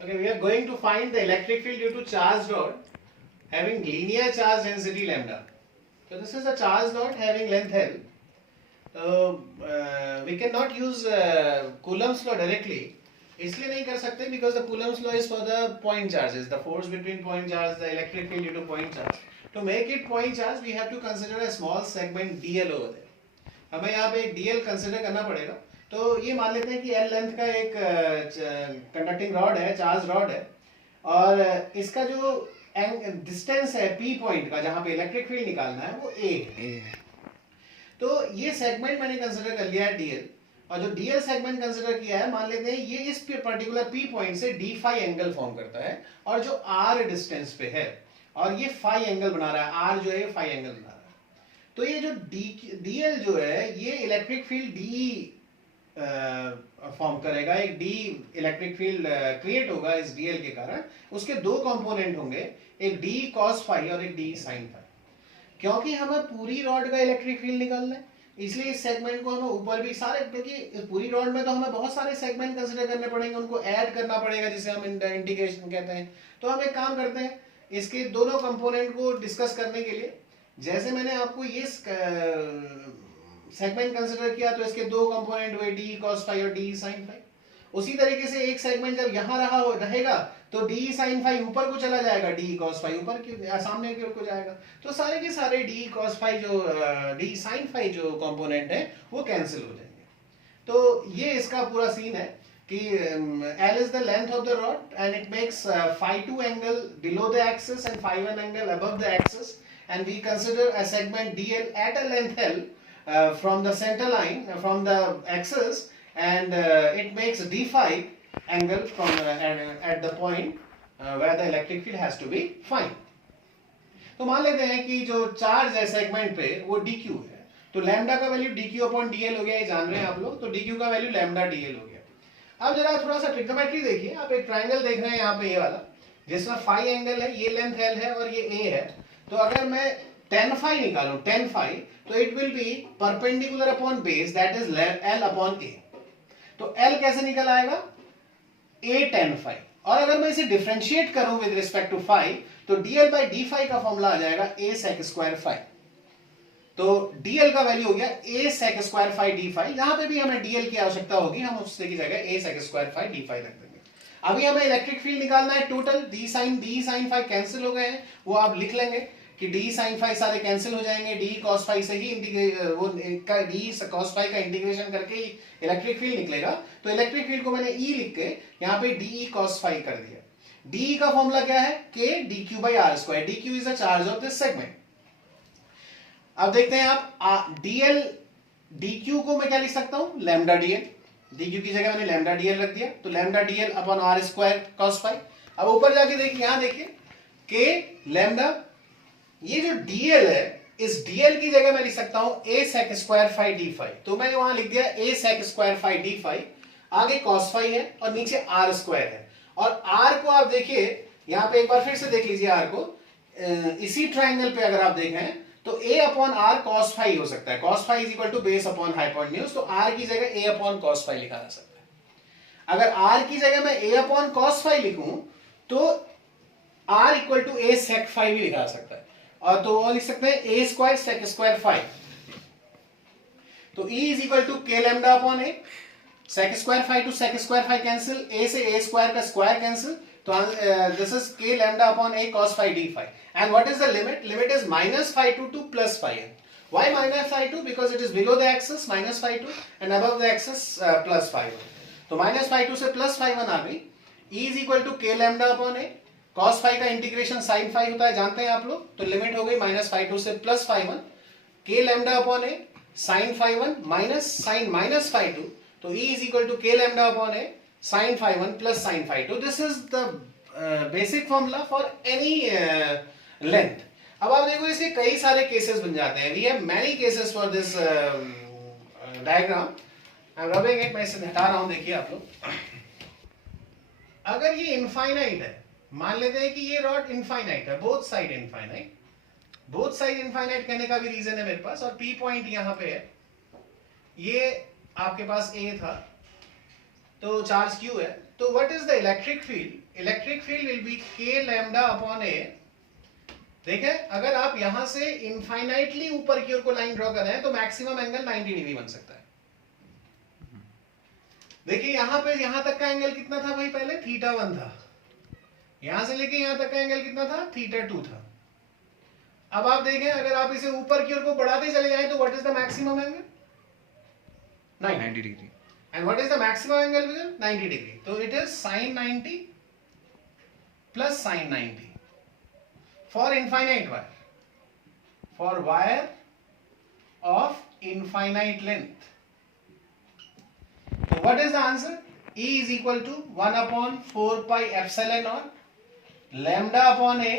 Okay, we are going to find the electric field due to charged rod having linear charge density lambda. So this is a charged rod having length L. We cannot use Coulomb's law directly. इसलिए नहीं कर सकते because the Coulomb's law is for the point charges, the force between point charge, the electric field due to point charge. To make it point charge, we have to consider a small segment dl over there. हमें यहाँ पे एक dl consider करना पड़ेगा. तो ये मान लेते हैं कि L लेंथ का एक कंडक्टिंग रॉड है, चार्ज रॉड है, और इसका जो डिस्टेंस है P पॉइंट का जहाँ पे इलेक्ट्रिक फील्ड निकालना है वो A है. तो ये सेगमेंट मैंने कंसिडर कर लिया है dl, और जो dl सेगमेंट कंसिडर किया है मान लेते हैं ये इस पर्टिकुलर P पॉइंट से d फाई एंगल फॉर्म करता है, और जो r डिस्टेंस पे है और ये फाई एंगल बना रहा है, r जो है फाई एंगल बना रहा है. तो ये जो dl जो है ये इलेक्ट्रिक फील्ड d फॉर्म करेगा, एक d इलेक्ट्रिक फील्ड क्रिएट होगा इस dl के कारण. उसके दो कंपोनेंट होंगे, एक d cos फाई और एक d sin फाई. क्योंकि हमें पूरी रॉड का इलेक्ट्रिक फील्ड निकालना है, इसलिए इस सेगमेंट को हमें ऊपर भी सारे, क्योंकि पूरी रॉड में तो हमें बहुत सारे सेगमेंट कंसीडर करने पड़ेंगे, उनको ऐड करना पड़ेगा जिसे हम इंटीग्रेशन कहते हैं. तो हम एक काम करते हैं, इसके दोनों कंपोनेंट को डिस्कस करने के लिए, जैसे मैंने आपको ये सेगमेंट कंसीडर किया तो इसके दो कंपोनेंट हुए डी कॉस फाई और डी साइन फाई. उसी तरीके से एक सेगमेंट जब यहाँ रहेगा तो d sin फाई ऊपर को चला जाएगा, d cos फाई ऊपर की सामने की ओर को जाएगा. तो सारे के सारे d cos फाई जो d sin फाई जो कंपोनेंट है वो कैंसिल हो जाएंगे. तो ये इसका पूरा सीन है कि L is the length of the rod and it makes phi 2 angle below the axis and phi 1 angle above the axis, and we consider a segment dl at a length L from the center line from the axis, and it makes d phi angle from at the point where the electric field has to be find. तो मान लेते हैं कि जो charge है segment पे वो dq है, तो लैम्डा का वैल्यू dq अपॉन dl हो गया, ये जान रहे हैं आप लोग. तो dq का वैल्यू लैम्डा dl हो गया. अब जरा थोड़ा सा ट्रिग्नोमेट्री देखिए, आप एक ट्रायंगल देख रहे हैं यहाँ पे ये वाला, जिसमें फाई एंगल है, ये लेंथ l है और ये a है. तो अगर मैं tan फाई निकालूं, tan फाई, तो it will be perpendicular upon base, that is l upon a. तो l कैसे निकल आएगा, a tan फाई. और अगर मैं इसे डिफरेंशिएट करूं विद रिस्पेक्ट टू फाई, तो dl बाई डी फाई का फॉर्मूला आ जाएगा a sec स्क्वायर फाई. तो dl का वैल्यू हो गया a sec square phi d phi. यहां पे भी हमें dl की आवश्यकता होगी, हम उससे की जगह a sec square phi d phi रख देंगे. अभी हमें इलेक्ट्रिक फील्ड निकालना है total. d sin phi cancel हो गए हैं, वो आप लिख लेंगे कि d sin फाई सारे कैंसिल हो जाएंगे, d cos फाई से ही d cos फाई का इंटीग्रेशन करके ही इलेक्ट्रिक फील्ड निकलेगा. तो इलेक्ट्रिक फील्ड को मैंने E लिख के यहाँ पे de cos फाई कर दिया. de का फॉर्मूला क्या है, k dq by r square. dq is the charge of this segment. अब देखते हैं आप dl dq को मैं क्या लिख सकता हूं, लैम्डा dl. dq की जगह मैंने लैम्डा dl रख दिया, तो lambda dl upon r square cos phi. अब ऊपर जाके देखिए, यहां देखिए k लैम्डा, ये जो dl है, इस dl की जगह मैं लिख सकता हूं a sec square phi d phi. तो मैंने वहां लिख दिया a sec square phi d phi, आगे cos फाई है और नीचे r स्क्वायर है. और r को आप देखिए, यहां पे एक बार फिर से देख लीजिए r को, इसी ट्रायंगल पे अगर आप देखें तो a upon r cos phi हो सकता है. cos phi is equal to base upon hypotenuse, तो r की जगह a अपॉन cos फाई लिखा जा सकता है. अगर r की जगह मैं a अपॉन cos फाई लिखूं तो r equal to a sec phi भी लिखा जा सकता है, और तो वो लिख सकते हैं a square sec square phi. तो E is equal to k lambda upon a. sec square phi to sec square phi cancel, a से a स्क्वायर का स्क्वायर कैंसिल, तो this is k lambda upon a cos phi d phi. And what is the limit, limit is minus phi 2 to plus phi 1. Why minus phi 2? Because it is below the axis minus phi 2 and above the axis plus phi 1. तो minus phi 2 से plus phi 1 आ गई. E is equal to k lambda upon a. cos phi का integration sin phi होता है, जानते हैं आप लोग. तो लिमिट हो गई minus phi 2 से plus phi 1. k lambda upon a sin phi 1 minus sin minus phi 2. तो E is equal to k lambda upon a sin phi 1 plus sin phi 2. This is the basic formula for any length. अब आप देखो इसके कई सारे cases बन जाते हैं. We have many cases for this diagram. I am rubbing it, मैं इसे हटा रहा हूं. देखिए आप लोग, अगर ये इनफाइनाइट है, मान लेते हैं कि ये रॉड इनफाइनाइट है, both side infinite. Both side infinite कहने का भी रीजन है मेरे पास, और पी पॉइंट यहां पे है. ये आपके पास ए था, तो चार्ज क्यू है, तो what is the electric field? Electric field will be k lambda upon a। देखें, अगर आप यहां से इनफाइनाइटली ऊपर की ओर को लाइन ड्रॉ कर रहे हैं तो मैक्सिमम एंगल 90 डिग्री बन सकता है। देखिए यहां पे यहां तक का एंगल कितना था भाई? पहले θ1 था, यहां से लेके यहां तक का एंगल कितना था? θ2 था। अब आप देखें, अगर आप इसे ऊपर की ओर को बढ़ाते चले जाएं तो what is the maximum angle? 90 degree. And what is the maximum angle with 90 degree? तो it is sin 90 plus sin 90 for infinite wire, for wire of infinite length. So what is the answer? E is equal to 1 upon 4 pi epsilon naught lambda upon a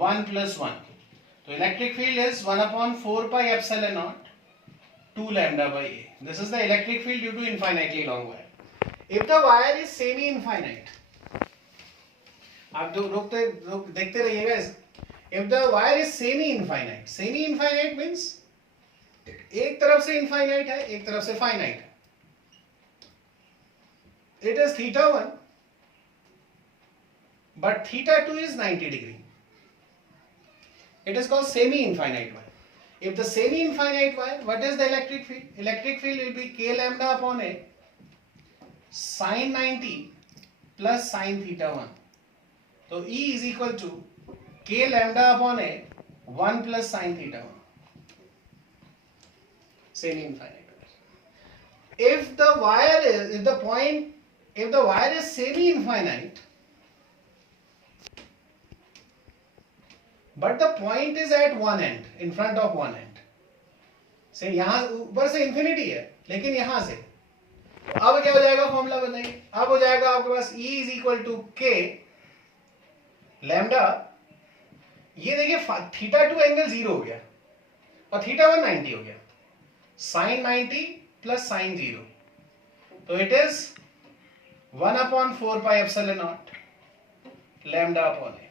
1 plus 1. So electric field is 1 upon 4 pi epsilon naught 2 lambda by a. This is the electric field due to infinitely long wire. If the wire is semi-infinite, आप देखते रहिएगा। If the wire is semi-infinite means एक तरफ से infinite है, एक तरफ से finite है। It is θ1 but θ2 is 90 degree. It is called semi-infinite wire. If the semi-infinite wire, what is the electric field? Electric field will be k lambda upon a sin 90 plus sin θ1. So E is equal to k lambda upon a 1 plus sin θ1. Semi-infinite wire. If the wire is semi-infinite, but the point is at one end, in front of one end, से यहां ऊपर से infinity है लेकिन यहां से, तो अब क्या हो जाएगा? फॉर्मूला बताइए। अब हो जाएगा आपके पास E is equal to k lambda, ये देखिए θ2 एंगल 0 हो गया और θ1 90 हो गया, sin 90 प्लस sin 0, तो it is 1 upon 4 pi epsilon naught lambda upon a।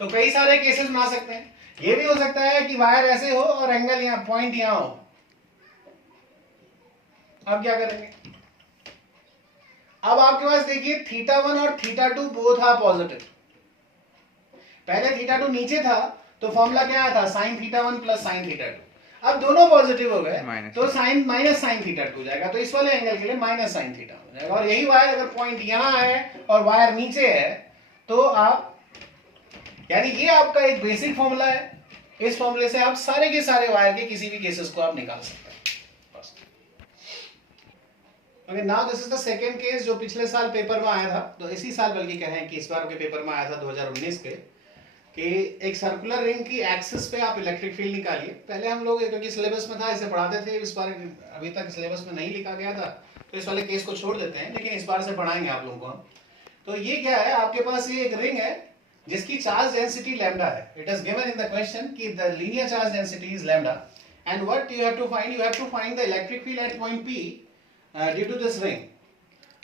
तो कई सारे केसेस बना सकते हैं। ये भी हो सकता है कि वायर ऐसे हो और एंगल यहां, पॉइंट यहां हो। अब क्या करेंगे? अब आपके पास देखिए θ1 और θ2 बोथ आर पॉजिटिव। पहले θ2 नीचे था तो फॉर्मूला क्या आया था? sin θ1 plus sin θ2। अब दोनों पॉजिटिव हो गए तो साइन माइनस साइन θ2 हो जाएगा, तो इस वाले एंगल के लिए माइनस साइन थीटा हो जाएगा। और यही वायर अगर पॉइंट यहां है और वायर नीचे है तो आप, यानी ये आपका एक बेसिक फॉर्मूला है। इस फॉर्मूले से आप सारे के सारे वायर के किसी भी केसेस को आप निकाल सकते हैं। Okay, now this is the second case जो पिछले साल पेपर में आया था, तो इसी साल बल्कि कह रहे हैं कि इस बार के पेपर में आया था 2019 के, कि एक सर्कुलर रिंग की एक्सिस पे आप इलेक्ट्रिक फील्ड निकालिए। पहले हम लोग क्योंकि सिलेबस में था इसे पढ़ाते थे, इस बार अभी तक सिलेबस में नहीं लिखा गया था तो इस वाले केस को छोड़ देते हैं, लेकिन इस बार से पढ़ाएंगे आप लोगों को हम। तो ये क्या है, आपके पास ये एक रिंग है जिसकी चार्ज डेंसिटी लैम्डा है। It is given in the question कि the linear charge density is lambda and what you have to find, you have to find the electric field at point P due to this ring.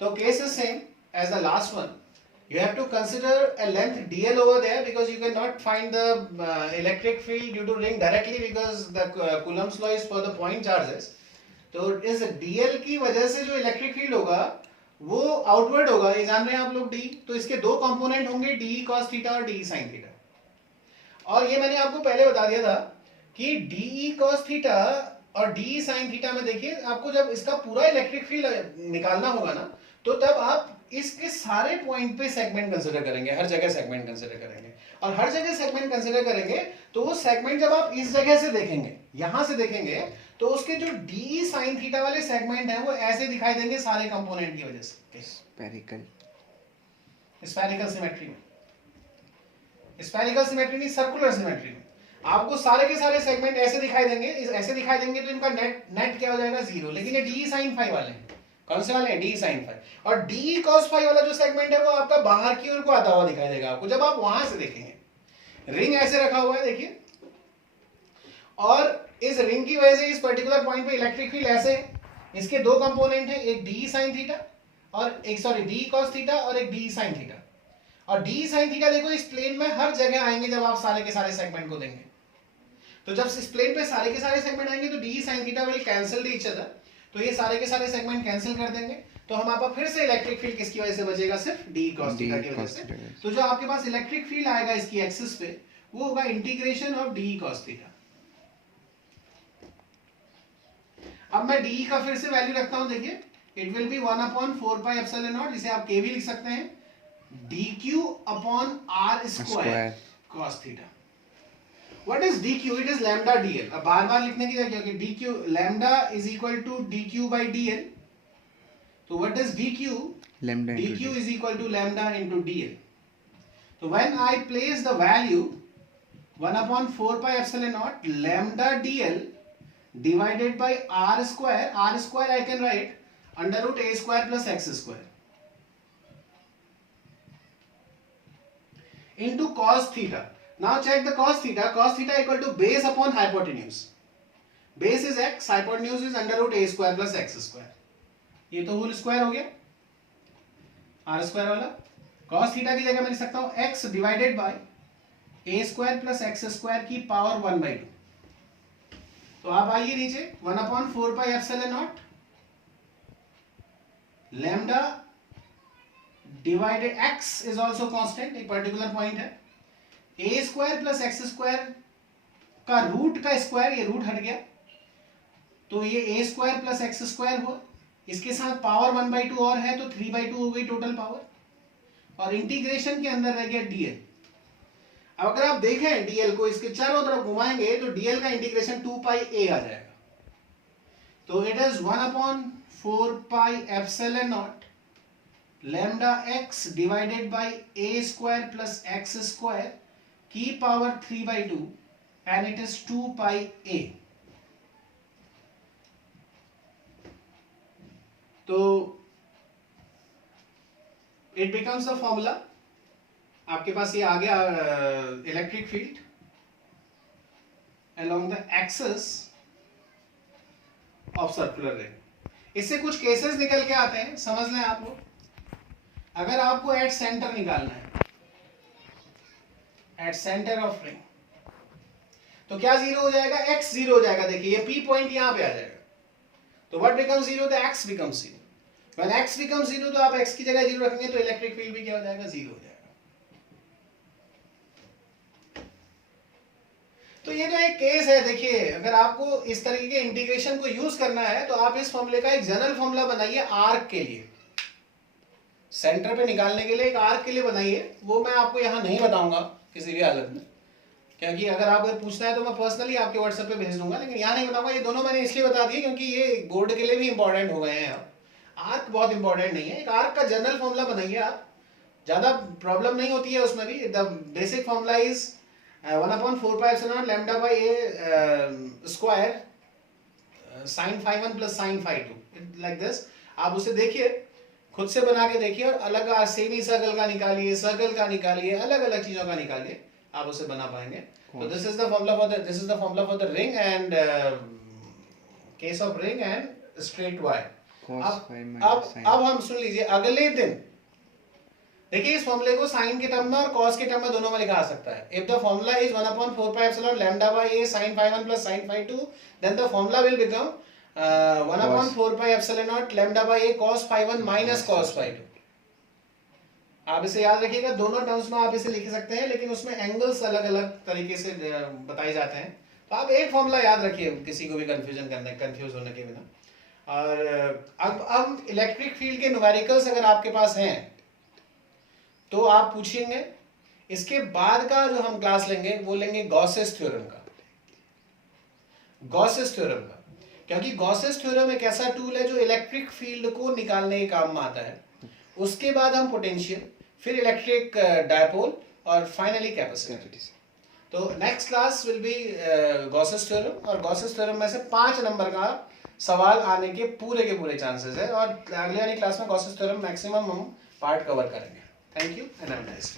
तो case is same as the last one. You have to consider a length dl over there because you cannot find the electric field due to ring directly because the Coulomb's law is for the point charges. तो इस dl की वजह से जो electric field होगा वो outward होगा, ये जान रहे हैं आप लोग d। तो इसके दो कंपोनेंट होंगे de cos थीटा और de sin थीटा। और ये मैंने आपको पहले बता दिया था कि de cos थीटा और de sin थीटा में देखिए आपको जब इसका पूरा इलेक्ट्रिक फील्ड निकालना होगा ना, तो तब आप इसके सारे पॉइंट पे सेगमेंट कंसीडर करेंगे, हर जगह सेगमेंट कंसीडर करेंगे। और हर जगह सेगमेंट कंसीडर करेंगे तो वो सेगमेंट जब आप इस जगह से देखेंगे, यहां से देखेंगे, तो उसके जो डी साइन थीटा वाले सेगमेंट हैं वो ऐसे दिखाई देंगे सारे कंपोनेंट की वजह से। स्फेरिकल सिमेट्री में, स्फेरिकल सिमेट्री नहीं, सर्कुलर सिमेट्री में आपको सारे के सारे सेगमेंट ऐसे दिखाई देंगे। ऐसे दिखाई देंगे तो इनका नेट क्या हो जाएगा? 0। लेकिन ये डी साइन फाई वाले हैं। कौन से वाले हैं? D sine phi. और डी कॉस फाई वाला जो सेगमेंट है वो आपका बाहर की ओर को आता हुआ दिखाई देगा आपको जब आप वहां से देखेंगे। रिंग ऐसे रखा हुआ है देखिए, और इस रिंग की वजह से इस पर्टिकुलर पॉइंट पे इलेक्ट्रिक फील्ड ऐसे, इसके दो कंपोनेंट हैं, एक डी साइन थीटा और एक डी कॉस थीटा और एक डी साइन थीटा। और डी साइन थीटा देखो इस प्लेन में हर जगह आएंगे जब आप सारे के सारे सेगमेंट को देंगे। तो जब इस प्लेन पे सारे के सारे सेगमेंट आएंगे तो D sine theta will cancel each other, तो ये सारे के सारे सेगमेंट कैंसिल कर देंगे। तो हमारे पास फिर से इलेक्ट्रिक फील्ड किसकी वजह से बचेगा, सिर्फ डी कॉस थीटा की वजह से। तो जो आपके पास इलेक्ट्रिक फील्ड आएगा इसकी एक्सिस पे वो होगा integration of D cos theta. अब मैं डी का फिर से वैल्यू रखता हूं, देखिए इट विल बी 1/4πε0, जिसे आप के भी लिख सकते हैं, dq/r² cos theta. What is dq? It is lambda dl। अब बार बार लिखने की जगह dq lambda is equal to dq/dl। तो what is dq? Lambda dq is equal to lambda into dl। तो when I place the value 1/4πε0 lambda dl divided by r² I can write √a² plus x² into cos theta। Now check the cos theta। Cos theta equal to base upon hypotenuse। Base is x, hypotenuse is √a² plus x²। ये तो whole square हो गया r² वाला। cos theta की जगह मैं लिख सकता हूं x divided by a² plus x² की पावर 1/2। तो आप आइए नीचे 1/4πε0 lambda divided x is also constant, एक पर्टिकुलर पॉइंट है, a² plus x² का रूट का स्क्वायर, ये रूट हट गया तो ये a² plus x² हो, इसके साथ पावर 1/2 और है तो 3/2 हो गई टोटल पावर, और इंटीग्रेशन के अंदर रह गया dl। अब अगर आप देखें dl को इसके चारों तरफ घुमाएंगे तो dl का इंटीग्रेशन 2πa आ जाएगा। तो it is 1/4πε0 lambda x divided by a² plus x² की power 3/2 and it is 2πa। तो इट बिकम्स द फॉर्मूला, आपके पास ये आ गया electric field along the axis of circular ring. इससे कुछ केसेस निकल के आते हैं, समझ लें आप लोग। अगर आपको एट सेंटर निकालना है, एट सेंटर ऑफ रिंग, तो क्या जीरो हो जाएगा, x जीरो हो जाएगा। देखिए ये p पॉइंट यहां पे आ जाएगा, तो what becomes zero, the x becomes zero. When x becomes zero तो आप x की जगह जीरो रखेंगे तो इलेक्ट्रिक फील्ड भी क्या हो जाएगा, जीरो हो जाएगा। तो ये जो एक केस है, देखिए अगर आपको इस तरीके के इंटीग्रेशन को यूज करना है तो आप इस फॉर्मूले का एक जनरल फॉर्मूला बनाइए आर्क के लिए, सेंटर पे निकालने के लिए एक आर्क के लिए बनाइए। वो मैं आपको यहाँ नहीं बताऊंगा किसी भी हालत में, क्योंकि अगर आप पूछना है तो मैं पर्सनली आपके व्हाट्सएप पे भेज दूंगा, लेकिन यहाँ नहीं बताऊंगा। ये दोनों मैंने इसलिए बता दिए क्योंकि ये बोर्ड के लिए भी इंपॉर्टेंट हो गए हैं। अब आर्क बहुत इंपॉर्टेंट नहीं है, एक आर्क का जनरल फॉर्मूला बनाइए आप, ज्यादा प्रॉब्लम नहीं होती है उसमें भी। The basic formula is 1/4πε0 lambda by a² sin phi1 plus sin phi2 like this. आप उसे देखिए, खुद से बना के देखिए, और अलग सेमी सर्कल का निकालिए, सर्कल का निकालिए, अलग अलग चीजों का निकालिए, आप उसे बना पाएंगे। तो this is the formula for the ring and case of ring and straight wire. अब हम सुन लीजिए, अगले दिन देखिए इस फॉर्मूले को साइन के टर्म में और कॉस के टर्म में दोनों में लिखा जा सकता है। If the formula is 1/4πε lambda by a sin phi1 plus sin phi2 then the formula will become 1/4πε0 lambda by a cos phi1 minus cos phi2। आप इसे याद रखिएगा, दोनों टर्म्स में आप इसे लिख सकते हैं, लेकिन उसमें एंगल्स अलग अलग तरीके से बताए जाते हैं। तो आप एक फॉर्मूला याद रखिए, किसी को भी कंफ्यूज होने के बिना। और अब इलेक्ट्रिक फील्ड के न्यूमेरिकल्स अगर आपके पास हैं तो आप पूछेंगे। इसके बाद का जो हम क्लास लेंगे वो लेंगे गॉसेस थ्योरम का, क्योंकि गॉसेस थ्योरम एक ऐसा टूल है जो इलेक्ट्रिक फील्ड को निकालने के काम में आता है। उसके बाद हम पोटेंशियल, फिर इलेक्ट्रिक डायपोल और फाइनली कैपेसिटर। तो next class will be Gauss's theorem, और गॉसेस थ्योरम में से 5 नंबर का सवाल आने के पूरे चांसेस है। और अगले वाली क्लास में गॉसेस थ्योरम मैक्सिमम हम पार्ट कवर करेंगे। Thank you and have a nice day.